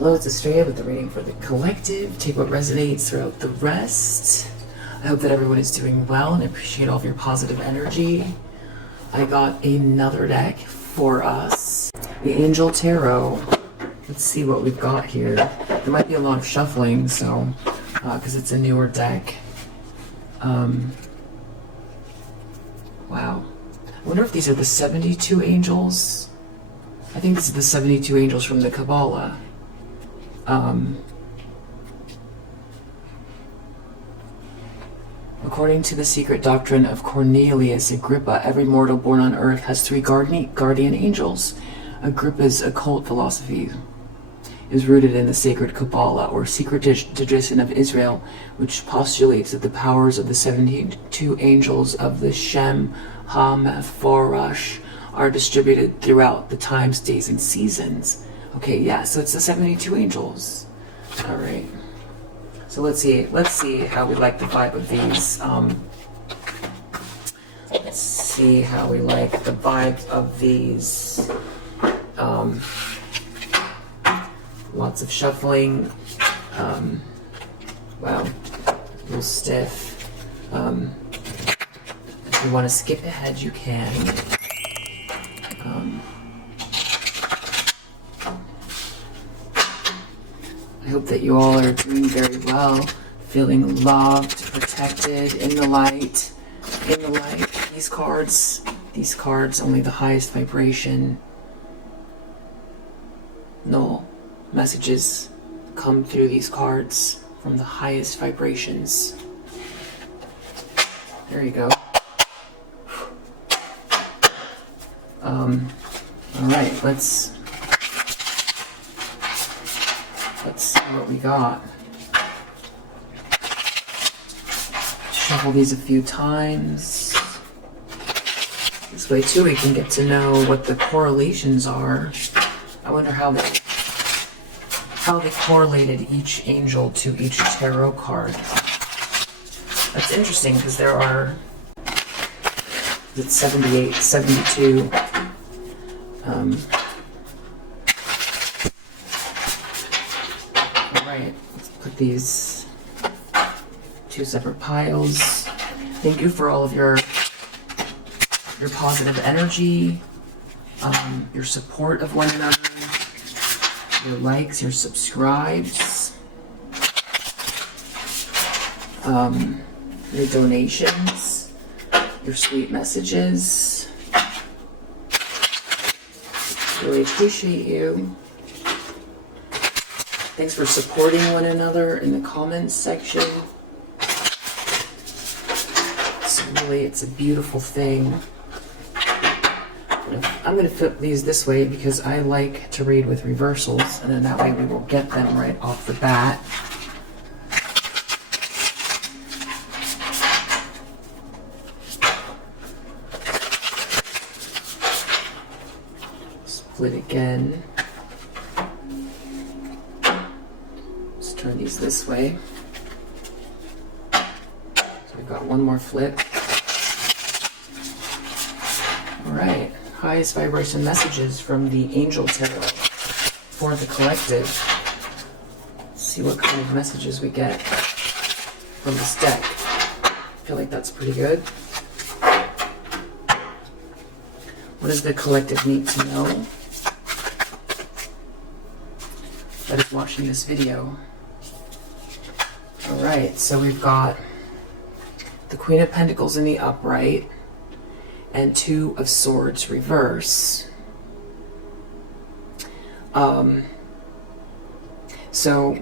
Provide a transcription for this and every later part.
Hello, it's Estrella with the reading for the collective. Take what resonates throughout the rest. I hope that everyone is doing well and appreciate all of your positive energy. I got another deck for us. The Angel Tarot. Let's see what we've got here. There might be a lot of shuffling, so, because it's a newer deck. Wow. I wonder if these are the 72 angels. I think this is the 72 angels from the Kabbalah. According to the secret doctrine of Cornelius Agrippa, every mortal born on earth has three guardian angels. Agrippa's occult philosophy is rooted in the sacred Kabbalah, or secret tradition of Israel, which postulates that the powers of the 72 angels of the Shem HaMephorash are distributed throughout the times, days, and seasons. Okay, yeah, so it's the 72 angels. All right. So let's see how we like the vibe of these. Let's see how we like the vibes of these. Lots of shuffling. Wow, a little stiff. If you want to skip ahead, you can. I hope that you all are doing very well, feeling loved, protected, in the light. In the light. These cards, only the highest vibration. No messages come through these cards from the highest vibrations. There you go. All right, let's see what we got. Shuffle these a few times. This way too we can get to know what the correlations are. I wonder how they correlated each angel to each tarot card. That's interesting because there are 78, 72. Alright, let's put these two separate piles. Thank you for all of your positive energy, your support of one another, your likes, your subscribes, your donations, your sweet messages. Really appreciate you. Thanks for supporting one another in the comments section. It's a beautiful thing. I'm going to flip these this way because I like to read with reversals, and then that way we will get them right off the bat. Split again. Let's turn these this way. So we've got one more flip. Alright, highest vibration messages from the Angel Tarot for the collective. Let's see what kind of messages we get from this deck. I feel like that's pretty good. What does the collective need to know that is watching this video? Alright, so we've got the Queen of Pentacles in the upright and Two of Swords reverse. So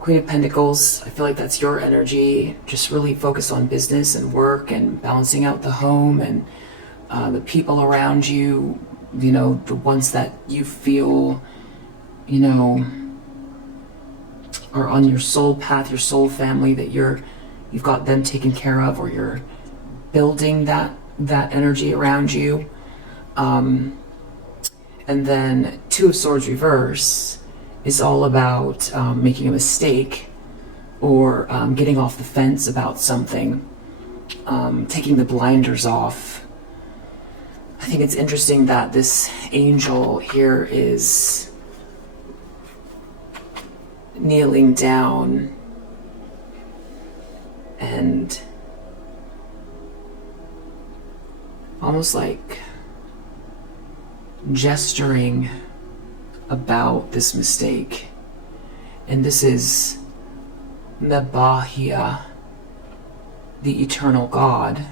Queen of Pentacles, I feel like that's your energy. Just really focus on business and work and balancing out the home and the people around you, you know, the ones that you feel, you know, are on your soul path, your soul family, that you've got them taken care of, or you're building that energy around you. And then Two of Swords reverse is all about making a mistake, or getting off the fence about something, taking the blinders off. I think it's interesting that this angel here is kneeling down and almost like gesturing about this mistake. And this is the Bahia, the eternal God.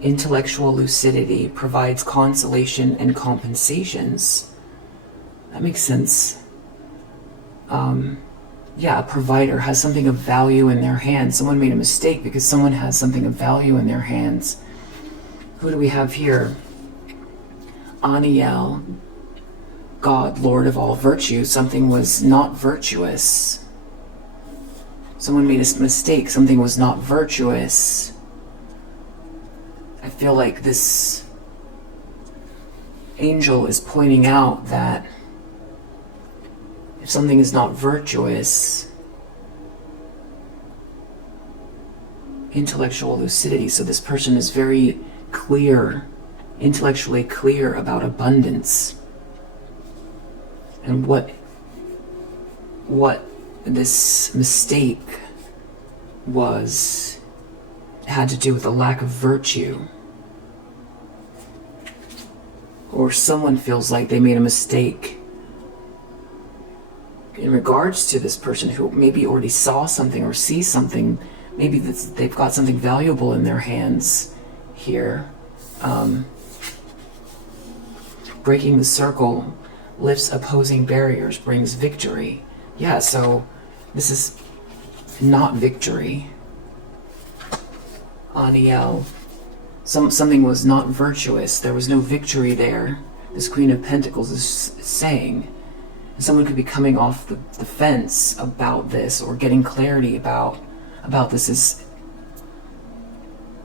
Intellectual lucidity provides consolation and compensations. That makes sense. Yeah, a provider has something of value in their hands. Someone made a mistake because someone has something of value in their hands. Who do we have here? Aniel, God, Lord of all virtue. Something was not virtuous. Someone made a mistake. Something was not virtuous. I feel like this angel is pointing out that if something is not virtuous, intellectual lucidity, so this person is very clear, intellectually clear about abundance and what this mistake was had to do with a lack of virtue. Or someone feels like they made a mistake in regards to this person who maybe already saw something or sees something. Maybe they've got something valuable in their hands here. Breaking the circle lifts opposing barriers, brings victory. Yeah, so this is not victory. Aniel. Something was not virtuous. There was no victory there. This Queen of Pentacles is saying. Someone could be coming off the fence about this, or getting clarity about this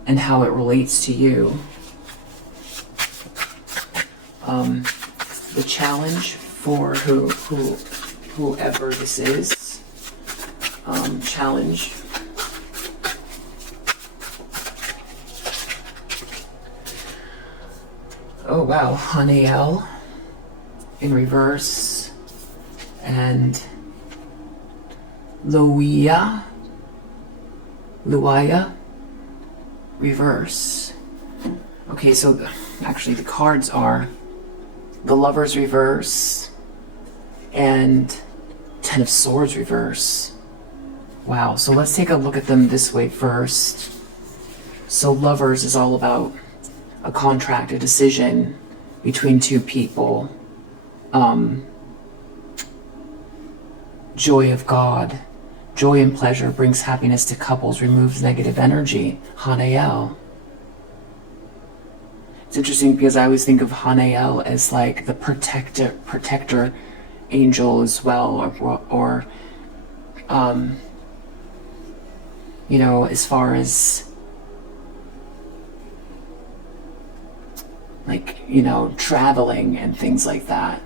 and how it relates to you. The challenge for whoever this is. Challenge. Oh wow, Haniel in reverse, and Luaya reverse. Okay, so actually the cards are the Lovers reverse and Ten of Swords reverse. Wow, so let's take a look at them this way first. So Lovers is all about a contract, a decision between two people. Joy of God. Joy and pleasure brings happiness to couples, removes negative energy. Hanael. It's interesting because I always think of Hanael as like the protector angel as well, or you know, as far as like, you know, traveling and things like that.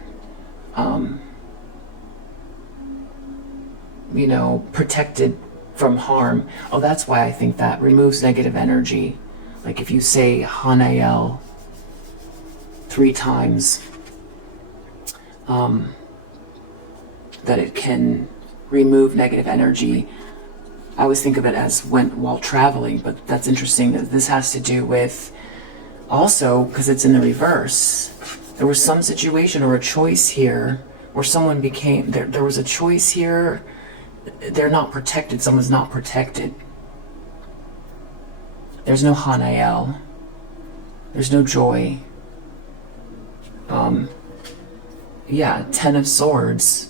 You know, protected from harm. Oh, that's why I think that removes negative energy. Like if you say Hanael 3 times, that it can remove negative energy. I always think of it as while traveling, but that's interesting that this has to do with also, because it's in the reverse, there was some situation or a choice here where someone became, there was a choice here. They're not protected. Someone's not protected. There's no Hanael. There's no joy. Yeah, Ten of Swords.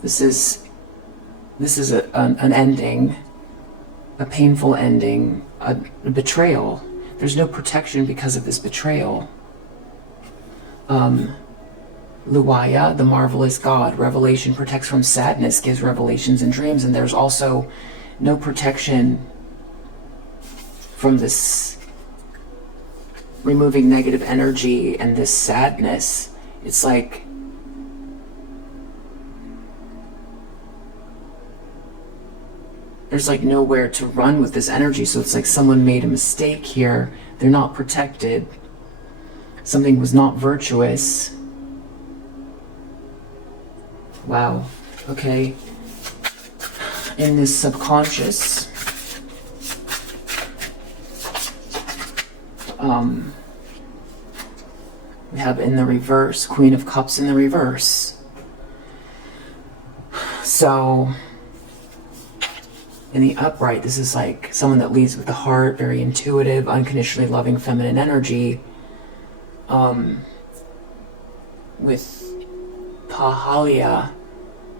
This is an ending, a painful ending, a betrayal. There's no protection because of this betrayal. Luaya, the marvelous God. Revelation protects from sadness, gives revelations and dreams, and there's also no protection from this removing negative energy and this sadness. It's like there's like nowhere to run with this energy, so it's like someone made a mistake here. They're not protected. Something was not virtuous. Wow. Okay. In this subconscious, we have in the reverse, Queen of Cups in the reverse. So, in the upright, this is like someone that leads with the heart, very intuitive, unconditionally loving feminine energy. With Pahalia,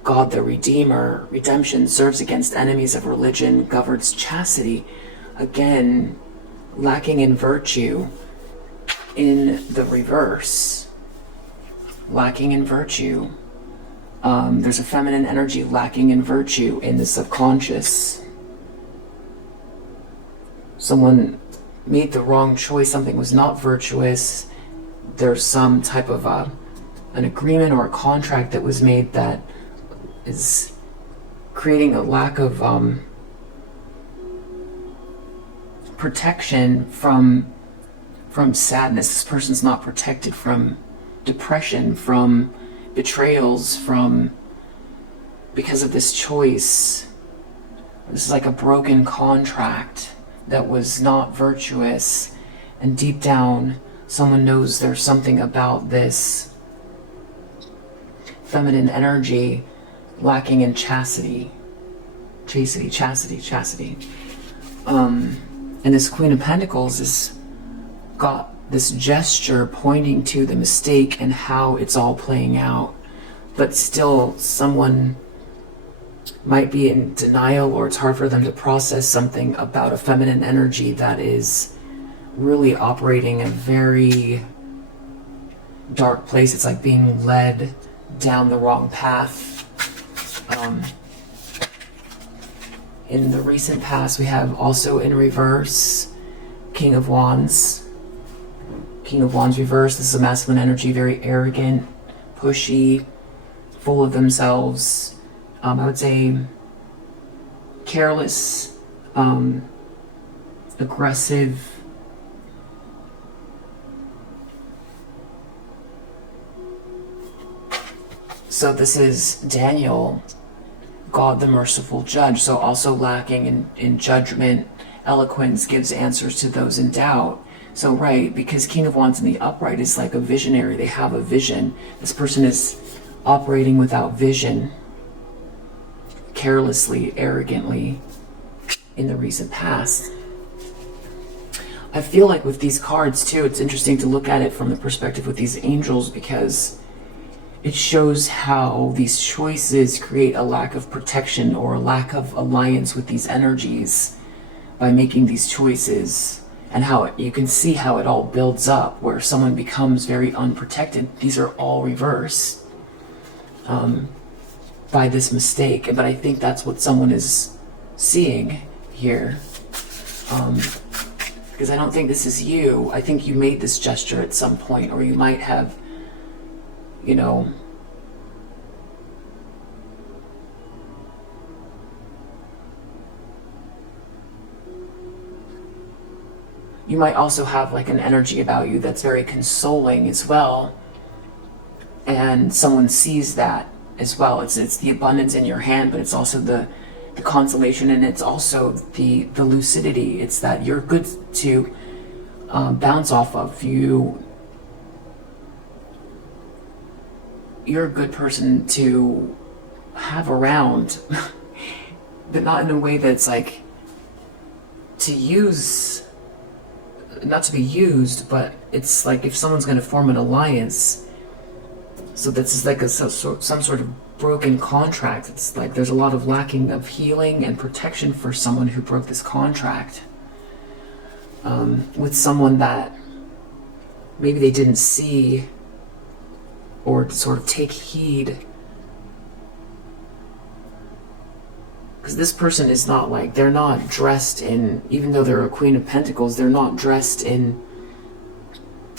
God the Redeemer, redemption serves against enemies of religion, governs chastity. Again, lacking in virtue in the reverse. Lacking in virtue. There's a feminine energy lacking in virtue in the subconscious. Someone made the wrong choice, something was not virtuous. There's some type of an agreement or a contract that was made that is creating a lack of protection from sadness. This person's not protected from depression, from betrayals, because of this choice. This is like a broken contract that was not virtuous, and deep down someone knows there's something about this feminine energy lacking in chastity. And this Queen of Pentacles has got this gesture pointing to the mistake and how it's all playing out. But still, someone might be in denial, or it's hard for them to process something about a feminine energy that is really operating in a very dark place. It's like being led down the wrong path. In the recent past, we have also in reverse King of Wands. King of Wands reverse. This is a masculine energy, very arrogant, pushy, full of themselves. I would say careless, aggressive. So this is Daniel, God the merciful judge. So also lacking in judgment, eloquence, gives answers to those in doubt. So right, because King of Wands in the upright is like a visionary. They have a vision. This person is operating without vision, carelessly, arrogantly in the recent past. I feel like with these cards too, it's interesting to look at it from the perspective with these angels, because it shows how these choices create a lack of protection or a lack of alliance with these energies by making these choices, and how you can see how it all builds up where someone becomes very unprotected. These are all reversed by this mistake. But I think that's what someone is seeing here. Because I don't think this is you. I think you made this gesture at some point, or you might have, you know, you might also have like an energy about you that's very consoling as well, and someone sees that as well. It's the abundance in your hand, but it's also the consolation, and it's also the lucidity. It's that you're good to bounce off of. You're a good person to have around, but not in a way that's like to use, not to be used, but it's like if someone's going to form an alliance. So this is like some sort of broken contract. It's like there's a lot of lacking of healing and protection for someone who broke this contract with someone that maybe they didn't see or sort of take heed. Because this person is not like, they're not dressed in, even though they're a Queen of Pentacles, they're not dressed in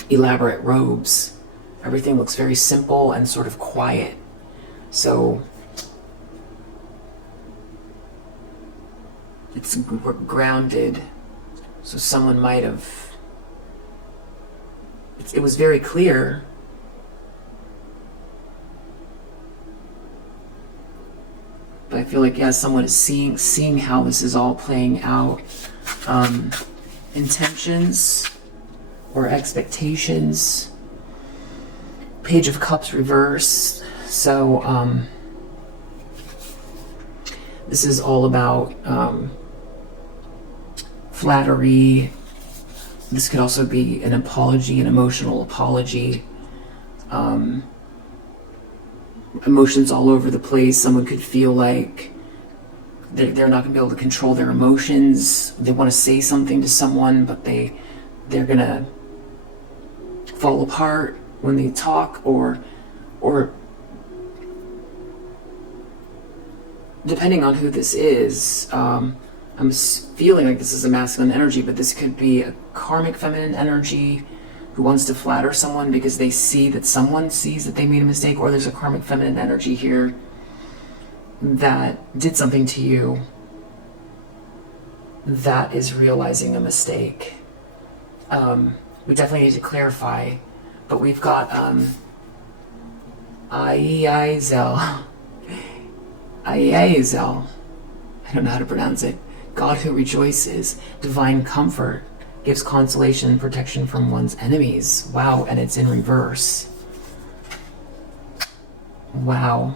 elaborate robes. Everything looks very simple and sort of quiet. So it's grounded. So someone might have, it was very clear But I feel like, yeah, someone is seeing how this is all playing out. Intentions or expectations. Page of Cups reverse. So this is all about flattery. This could also be an apology, an emotional apology. Emotions all over the place. Someone could feel like they're not going to be able to control their emotions. They want to say something to someone, but they're going to fall apart when they talk, or depending on who this is, I'm feeling like this is a masculine energy, but this could be a karmic feminine energy who wants to flatter someone because they see that someone sees that they made a mistake, or there's a karmic feminine energy here that did something to you that is realizing a mistake. We definitely need to clarify, but we've got Aizel. Aizel. I don't know how to pronounce it. God who rejoices, divine comfort, gives consolation and protection from one's enemies. Wow, and it's in reverse. Wow.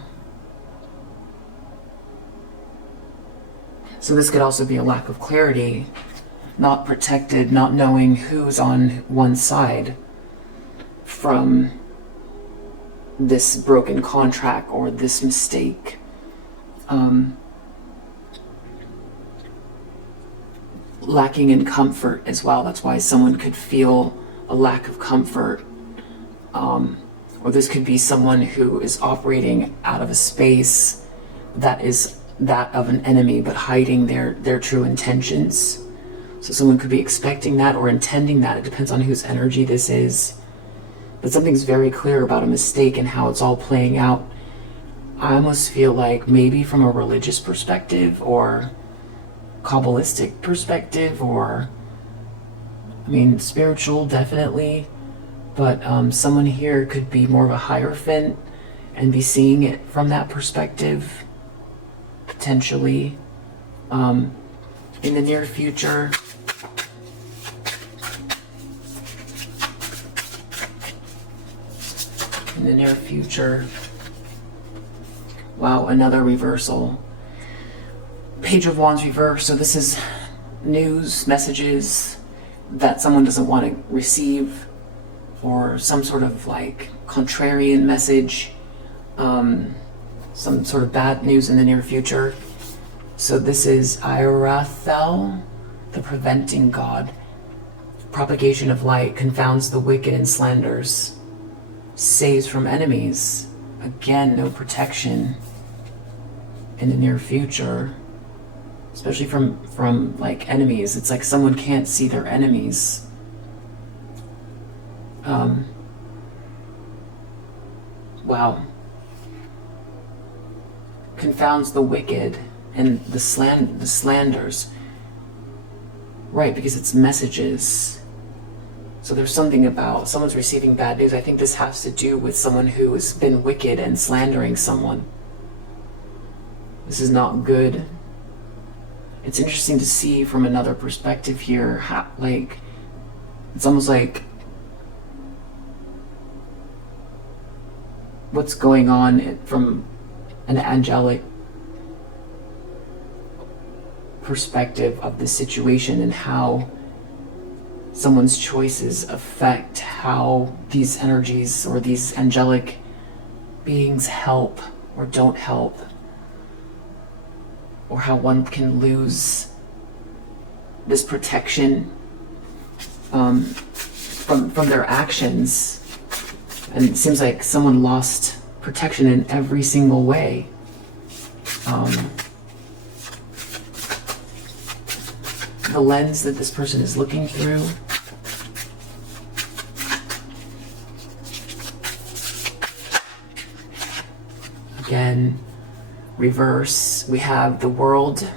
So this could also be a lack of clarity, not protected, not knowing who's on one side from this broken contract or this mistake. Lacking in comfort as well. That's why someone could feel a lack of comfort. Or this could be someone who is operating out of a space that is that of an enemy, but hiding their true intentions. So someone could be expecting that or intending that. It depends on whose energy this is. But something's very clear about a mistake and how it's all playing out. I almost feel like maybe from a religious perspective or Kabbalistic perspective, or spiritual definitely, but someone here could be more of a hierophant and be seeing it from that perspective, potentially. In the near future, wow, another reversal. Page of Wands reverse. So this is news, messages that someone doesn't want to receive, or some sort of like contrarian message, some sort of bad news in the near future. So this is Irathel, the preventing god. Propagation of light, confounds the wicked and slanders, saves from enemies. Again, no protection in the near future. Especially from like enemies. It's like someone can't see their enemies. Wow. Confounds the wicked and the slanders. Right, because it's messages. So there's something about someone's receiving bad news. I think this has to do with someone who has been wicked and slandering someone. This is not good. It's interesting to see from another perspective here, how, like, it's almost like what's going on from an angelic perspective of the situation, and how someone's choices affect how these energies or these angelic beings help or don't help, or how one can lose this protection from their actions. And it seems like someone lost protection in every single way. The lens that this person is looking through. Again, reverse. We have the World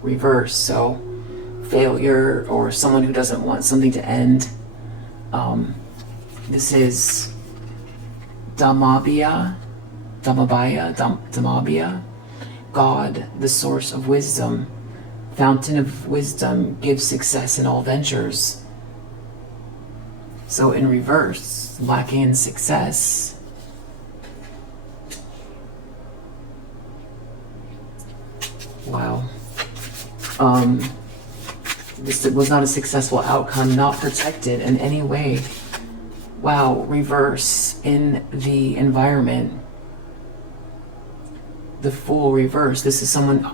reverse. So failure, or someone who doesn't want something to end. This is Damabia, Damabia, God, the source of wisdom, fountain of wisdom, gives success in all ventures. So in reverse, lacking in success. Wow. This was not a successful outcome, not protected in any way. Wow, reverse in the environment. The Fool reverse. This is someone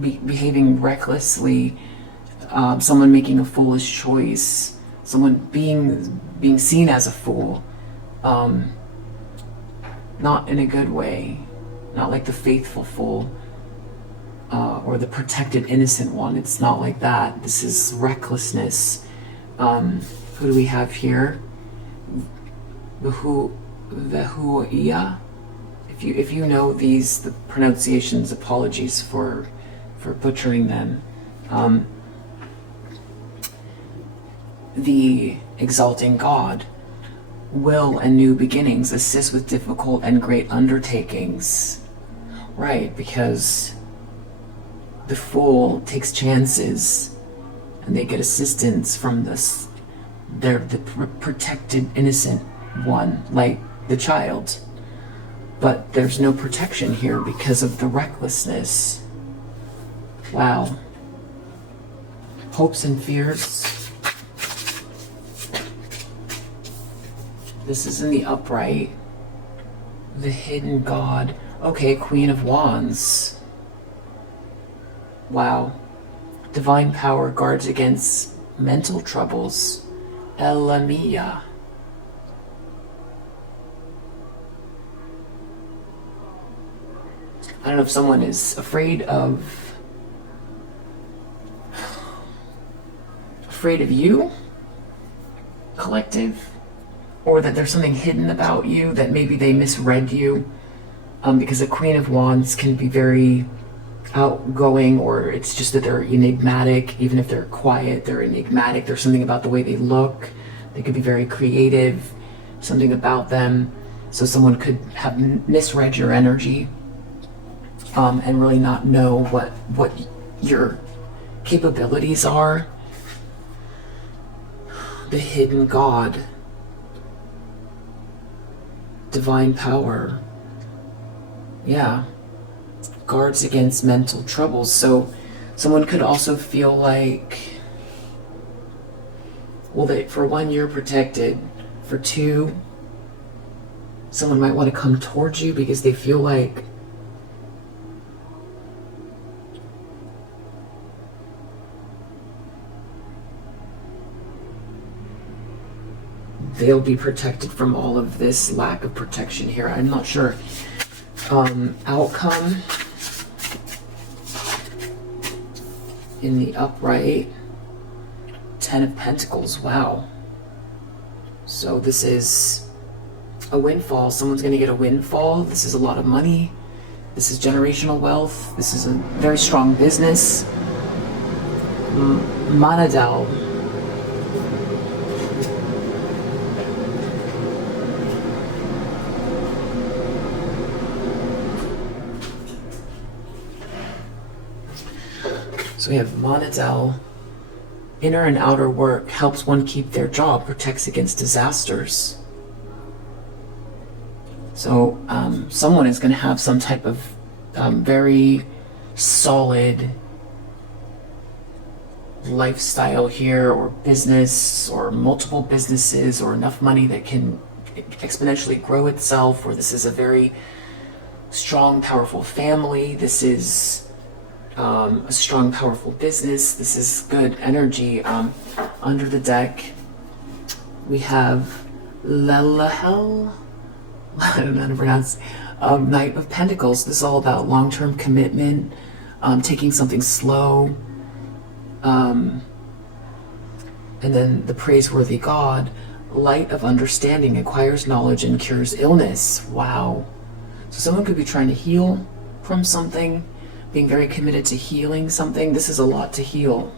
behaving recklessly, someone making a foolish choice, someone being seen as a fool, not in a good way, not like the faithful fool. Or the protected innocent one. It's not like that. This is recklessness. Who do we have here? Vehuia. If you know the pronunciations, apologies for butchering them. The exalting God, will and new beginnings, assist with difficult and great undertakings. Right, because the Fool takes chances and they get assistance from this. They're the protected innocent one, like the child. But there's no protection here because of the recklessness. Wow. Hopes and fears. This is in the upright. The hidden God. Okay, Queen of Wands. Wow. Divine power guards against mental troubles. Elamia. I don't know if someone is afraid of you, collective, or that there's something hidden about you, that maybe they misread you, because a Queen of Wands can be very outgoing, or it's just that they're enigmatic. Even if they're quiet, they're enigmatic. There's something about the way they look. They could be very creative, something about them. So someone could have misread your energy, and really not know what your capabilities are. The hidden God. Divine power. Yeah. Guards against mental troubles. So someone could also feel like, well, for one, you're protected. For two, someone might want to come towards you because they feel like they'll be protected from all of this lack of protection here. I'm not sure. Outcome in the upright. 10 of Pentacles. Wow. So this is a windfall. Someone's going to get a windfall. This is a lot of money. This is generational wealth. This is a very strong business. Manadal. So we have Monadel. Inner and outer work helps one keep their job, protects against disasters. So someone is going to have some type of very solid lifestyle here, or business, or multiple businesses, or enough money that can exponentially grow itself, or this is a very strong, powerful family. This is a strong, powerful business. This is good energy. Under the deck, we have Lelahel. I don't know how to pronounce. Knight of Pentacles. This is all about long-term commitment, taking something slow. And then the praiseworthy God, light of understanding, acquires knowledge and cures illness. Wow. So someone could be trying to heal from something, being very committed to healing something. This is a lot to heal.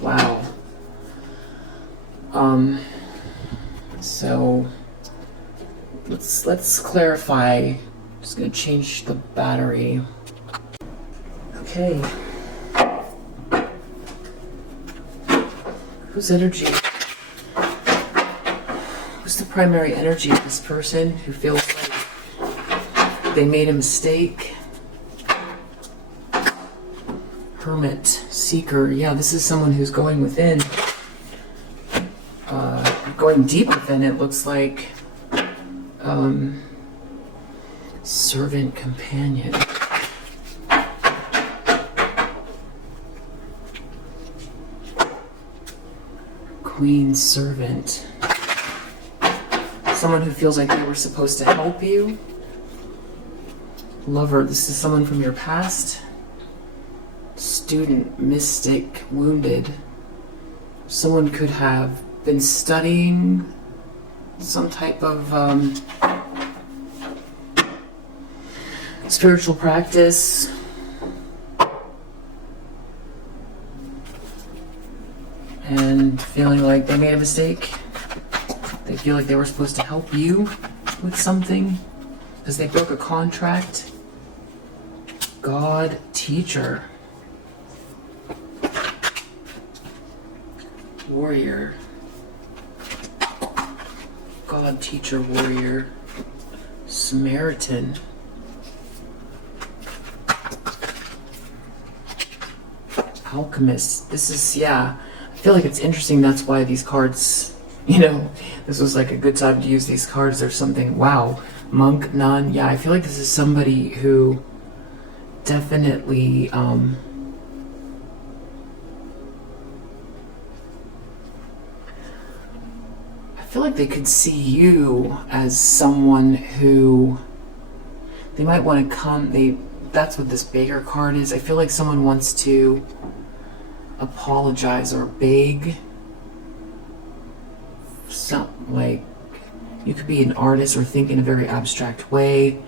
Wow. So let's clarify Just gonna change the battery. Okay. Whose energy? Who's the primary energy of this person who feels like they made a mistake? Hermit, seeker. Yeah, this is someone who's going within. Going deep within, it looks like. Servant, companion. Queen, servant. Someone who feels like they were supposed to help you. Lover, this is someone from your past. Student, mystic, wounded. Someone could have been studying some type of spiritual practice. And feeling like they made a mistake. They feel like they were supposed to help you with something because they broke a contract. God, teacher. Warrior. God, teacher, warrior. Samaritan. Alchemist. This is, yeah, I feel like it's interesting. That's why these cards, you know, this was like a good time to use these cards. There's something, wow. Monk, nun. Yeah, I feel like this is somebody who definitely, I feel like they could see you as someone who they might want to come, that's what this beggar card is. I feel like someone wants to apologize or beg. Like, you could be an artist or think in a very abstract way.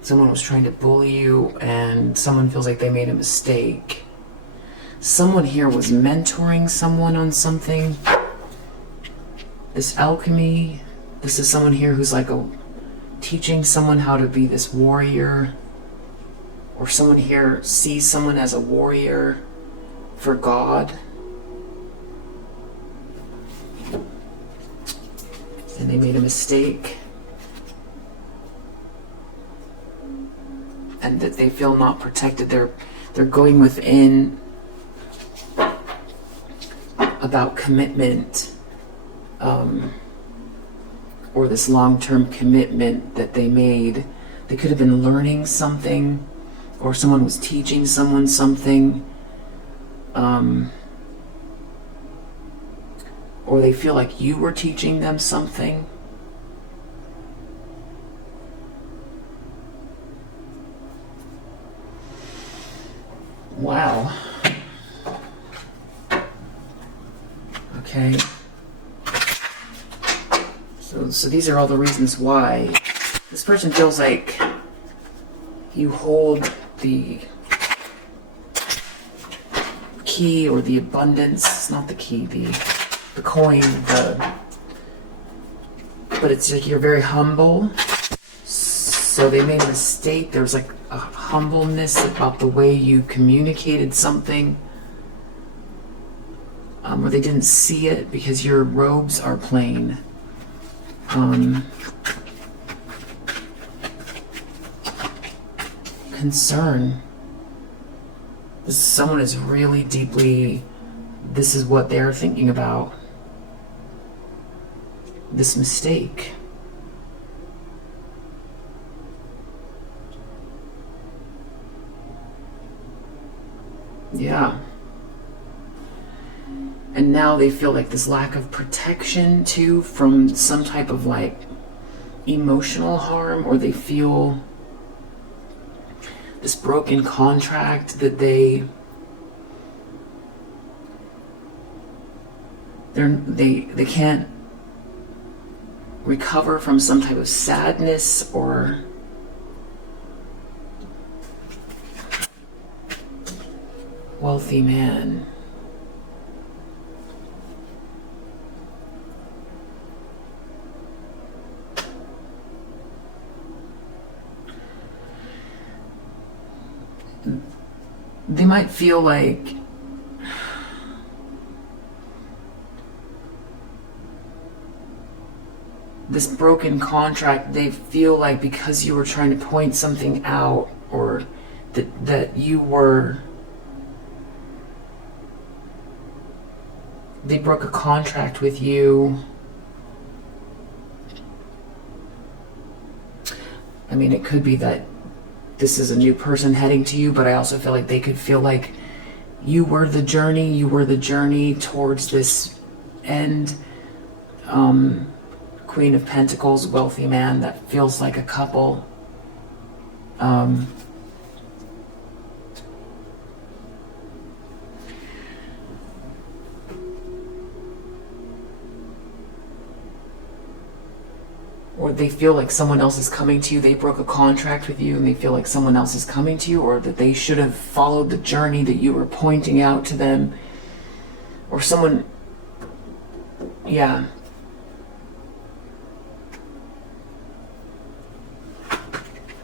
Someone was trying to bully you and someone feels like they made a mistake. Someone here was mentoring someone on something. This alchemy, this is someone here who's like teaching someone how to be this warrior. Or someone here sees someone as a warrior for God. And they made a mistake. And that they feel not protected. They're going within about commitment. Or this long-term commitment that they made. They could have been learning something. Or someone was teaching someone something. Or they feel like you were teaching them something. Wow. Okay. So these are all the reasons why this person feels like you hold the key or the abundance. It's not the key, the coin, but it's like you're very humble. So they made a mistake. There was like a humbleness about the way you communicated something. Or they didn't see it because your robes are plain. Concern. Someone is really deeply, this is what they're thinking about. This mistake. Yeah. And now they feel like this lack of protection too from some type of like emotional harm, or they feel this broken contract that they can't recover from, some type of sadness or wealthy man. they might feel like this broken contract, they feel like because you were trying to point something out, or that you were, they broke a contract with you. I mean, it could be that this is a new person heading to you, but I also feel like they could feel like you were the journey towards this end. Queen of Pentacles, wealthy man that feels like a couple. Or they feel like someone else is coming to you. They broke a contract with you and they feel like someone else is coming to you, or that they should have followed the journey that you were pointing out to them. Or someone, yeah.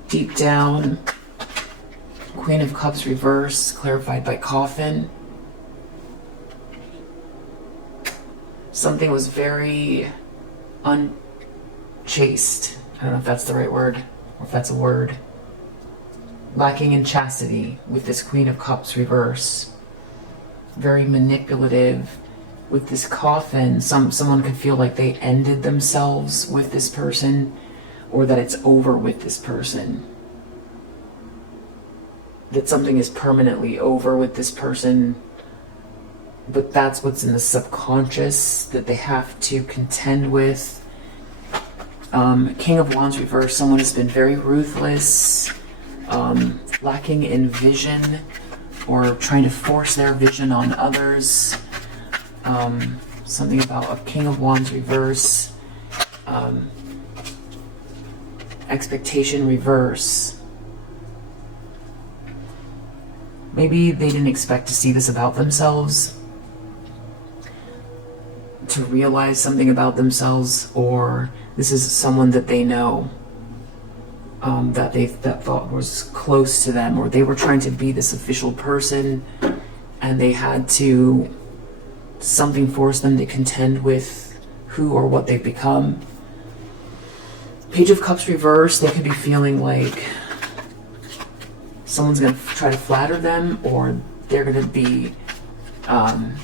Deep down, Queen of Cups reverse, clarified by coffin. Something was very unchaste. I don't know if that's the right word, or if that's a word. Lacking in chastity with this Queen of Cups reverse. Very manipulative with this coffin. Someone could feel like they ended themselves with this person, or that it's over with this person. That something is permanently over with this person, but that's what's in the subconscious that they have to contend with. King of Wands reverse, someone has been very ruthless, lacking in vision, or trying to force their vision on others. Something about a King of Wands reverse. Expectation reverse. Maybe they didn't expect to see this about themselves, to realize something about themselves, or this is someone that they know, that thought was close to them, or they were trying to be this official person and they had to, something forced them to contend with who or what they've become. Page of Cups reverse, they could be feeling like someone's going to try to flatter them, or they're going to be an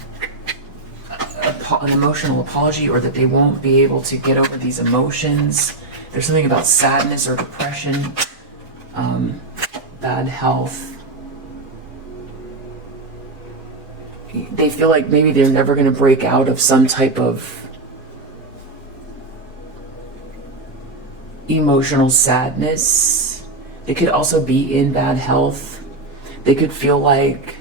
emotional apology, or that they won't be able to get over these emotions. There's something about sadness or depression, bad health. They feel like maybe they're never going to break out of some type of emotional sadness. They could also be in bad health. They could feel like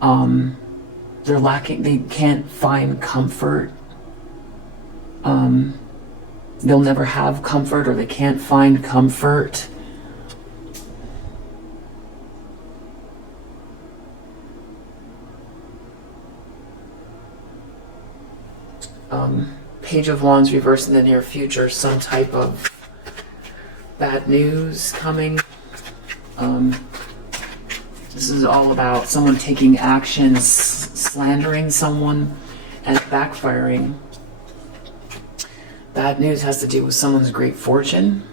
they're lacking, they can't find comfort. They'll never have comfort, or they can't find comfort. Page of Wands reverse in the near future, some type of bad news coming. This is all about someone taking actions, slandering someone, and backfiring. Bad news has to do with someone's great fortune.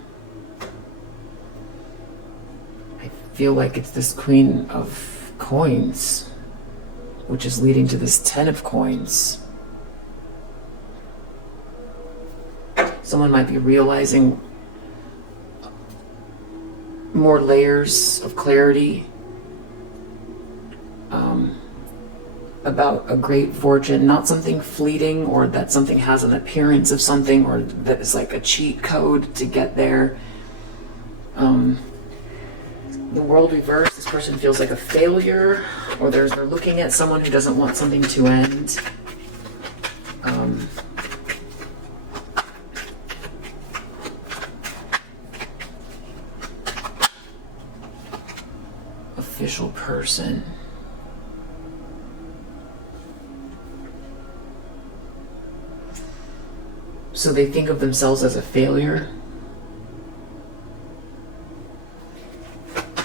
I feel like it's this Queen of Coins, which is leading to this Ten of Coins. Someone might be realizing more layers of clarity about a great fortune, not something fleeting, or that something has an appearance of something, or that is like a cheat code to get there. The World reversed, this person feels like a failure, or they're looking at someone who doesn't want something to end. Official person. So they think of themselves as a failure.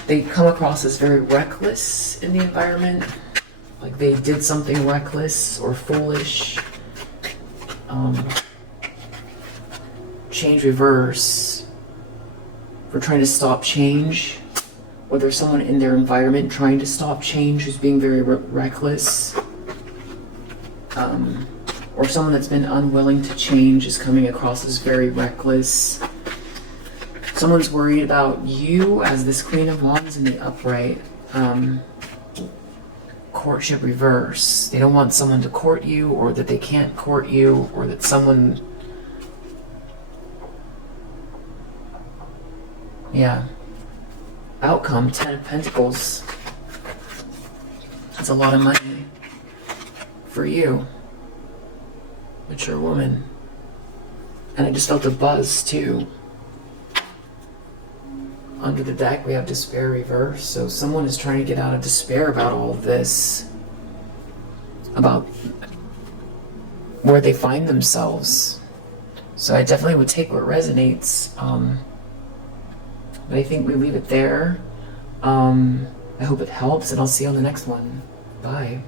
they come across as very reckless in the environment. Like they did something reckless or foolish. Change reverse. For trying to stop change. Whether someone in their environment trying to stop change who's being very reckless. Or someone that's been unwilling to change is coming across as very reckless. Someone's worried about you as this Queen of Wands in the upright. Courtship reverse. They don't want someone to court you, or that they can't court you, or that someone... Yeah. Outcome, 10 of Pentacles. That's a lot of money for you, mature woman. And I just felt a buzz too. Under the deck we have despair reverse, so someone is trying to get out of despair about all of this, about where they find themselves. So I definitely would take what resonates, but I think we leave it there. I hope it helps, and I'll see you on the next one. Bye.